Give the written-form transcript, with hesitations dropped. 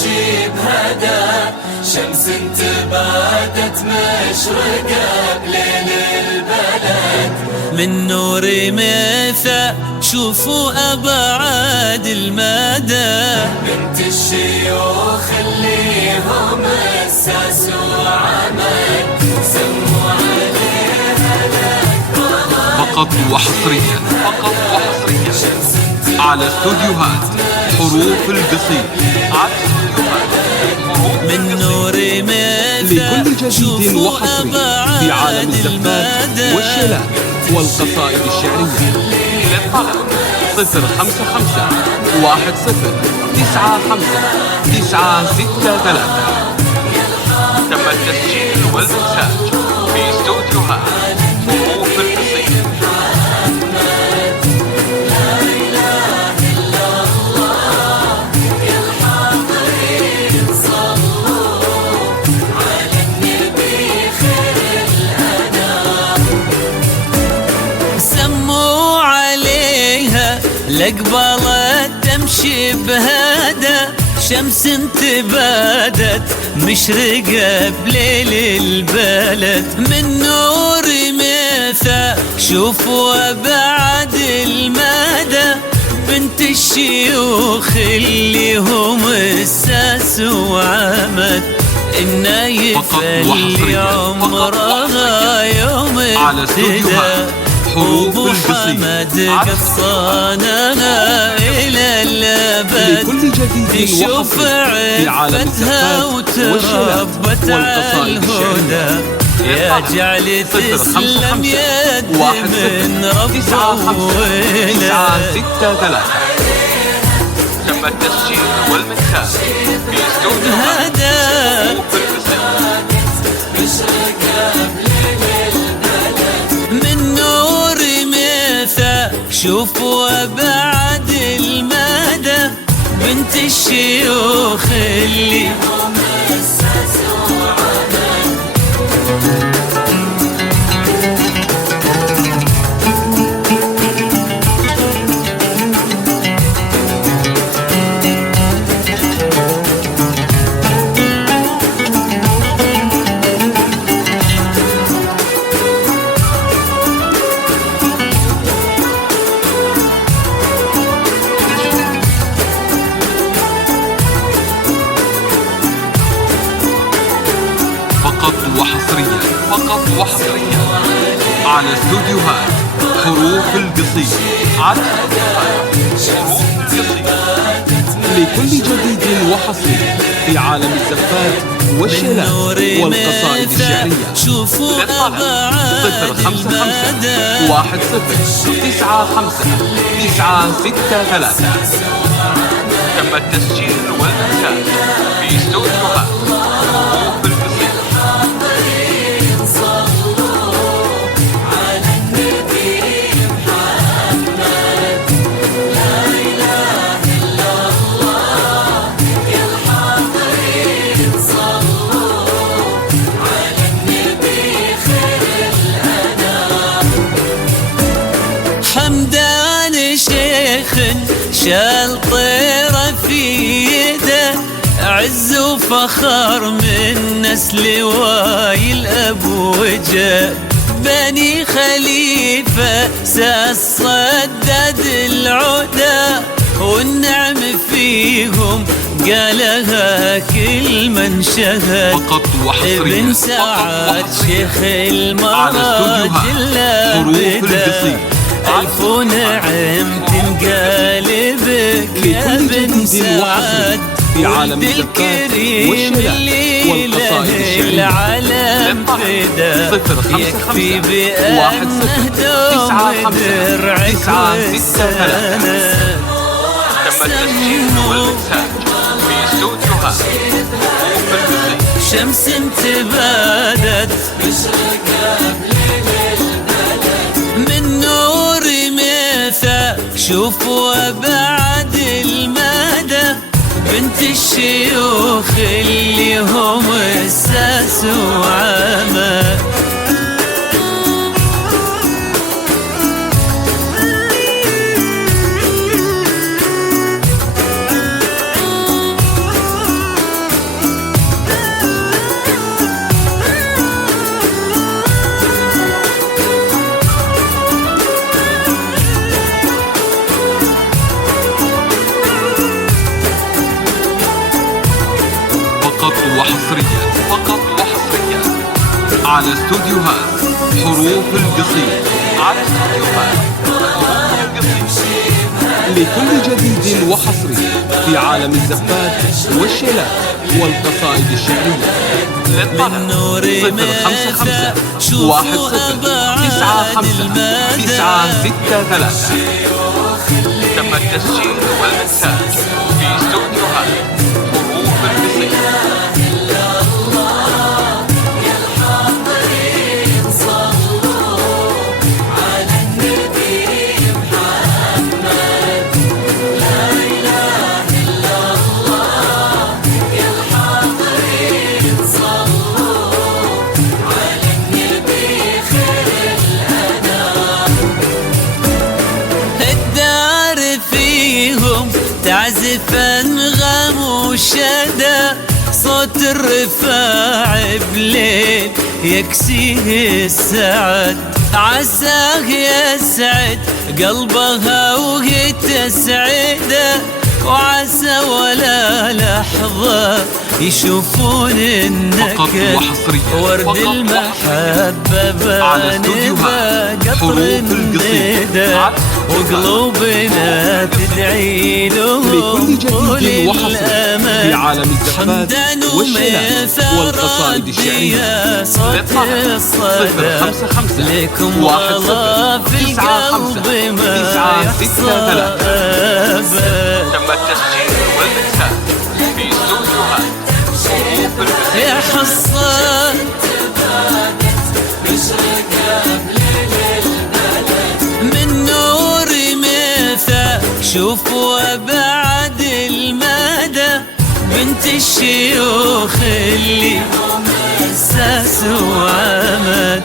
الشيب هدى، شمس تبادت مشرقة بليل البلد. من نور مثى شوفوا أبعاد المدى، بنت الشيوخ اللي هم أساس وعمد، سموا عليها فقط وحصريا على استوديوهات حروف القصيد. من نور مثى لكل جديد وحصري في عالم الزفات والشلال والقصائد الشعرية. للطلب 055 10 95 963. تم التسجيل والمونتاج في استوديوهات حروف القصيد. لقبلت تمشي بهدى، شمس تبادت مشرقة بليل البلد. من نور مثى شوفوا أبعد المدى، بنت الشيوخ اللي هم أساس وعمد. النايف اللي عمرها يوم ابتدى، أبو حمد قصانها إلى الأبد. تشوف عفتها وتربت على الهدى، يا جعل تسلم يد من ربه ولد. تم التسجيل والمونتاج في استوديوهات حروف القصيد. شوفوا أبعد المدى، بنت الشيوخ اللي هم أساس وعمد. فقط وحصريا على استوديوهات حروف القصيد. لكل جديد وحصري في عالم الزفات والشلال والقصائد الشعرية. شوفوا أبعاد 055 10 95 963. تم التسجيل والمونتاج في استوديوهات حروف القصيد. حمدان شيخ شال طيرة في يده، عز وفخر من نسل وايل أبو وجه. بني خليفة ساس صدد العدا، والنعم فيهم قالها كل من شهد. ابن سعد شيخ المراجل بدا، ألف نعم تنقلبك يا بن سعد. في عالم الكريم اللي له العالم فدا، يكفي بأنه دوم درعك والسند. تم التسجيل والمونتاج في استوديوهات حروف القصيد. شمس تبادت مشرقة بليل البلد، من نور مثى شوفوا أبعد المدى، بنت الشيوخ اللي هم أساس وعمد. فقط وحصريا على استوديوهات حروف القصيد. لكل جديد وحصري في عالم الزفات والشيلات والقصائد الشعرية. للطلب 055 تم التسجيل والإنتاج في استوديوهات حروف القصيد. تعزف انغام وشدا صوت الرفاع بليل يكسيه السعد، عساه يسعد قلبها وهي تسعده، وعسى ولا لحظة يشوفون النكد ورد المحبة بانبه قطر الندى، وقلوبنا تدعي لهم طول الأمل. في عالم الزفات والشيلات والقصائد الشعرية. صوت الصدى لكم والله في القلب ما يحصى أبد. تم التسجيل والإنتاج في استوديوهات يا حصان من نور مثال شوفوا بعد المدى، بنت الشيوخ اللي اساس وعمد.